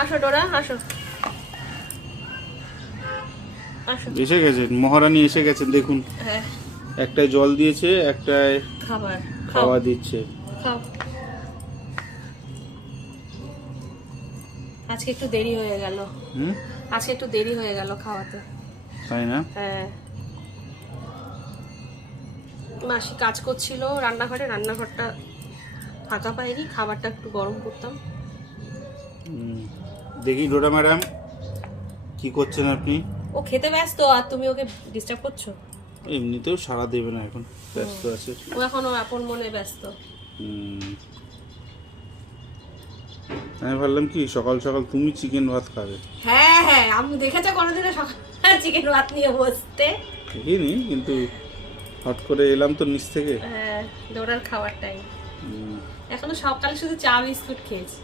আসো ডোরা, আসো আসো। এসে গেছেন মহারানী, এসে গেছেন দেখুন। হ্যাঁ, একটায় জল দিয়েছে, একটায় খাবার খাও, খাওয়া দিচ্ছে। খাও। আজকে একটু দেরি হয়ে গেল, হুম, আজকে একটু দেরি হয়ে গেল খাওয়াতে। তাই না? হ্যাঁ, মাসি কাজ করছিল রান্নাঘরে, রান্নাঘরটা ফাঁকা পাইনি, খাবারটা একটু গরম করতাম। দেখি ডোরা ম্যাডাম কি করছেন আপনি? ও খেতে ব্যস্ত, আর তুমি ওকে ডিস্টার্ব করছো। এমনিতেও সাড়া দেবে না, এখন ব্যস্ত আছে। ও এখনো আপন মনে ব্যস্ত। আমি ভাবলাম কি সকাল সকাল তুমি চিকেন ভাত খাবে। হ্যাঁ হ্যাঁ, আমি দেখেছো কোনোদিনও সকাল চিকেন ভাত নিয়ে বসতে? দেখিনি, কিন্তু হট করে এলাম তো নিচ থেকে। হ্যাঁ, ডোরার খাবার টাইম। এখনো সকালে শুধু চা বিস্কুট খেয়েছি।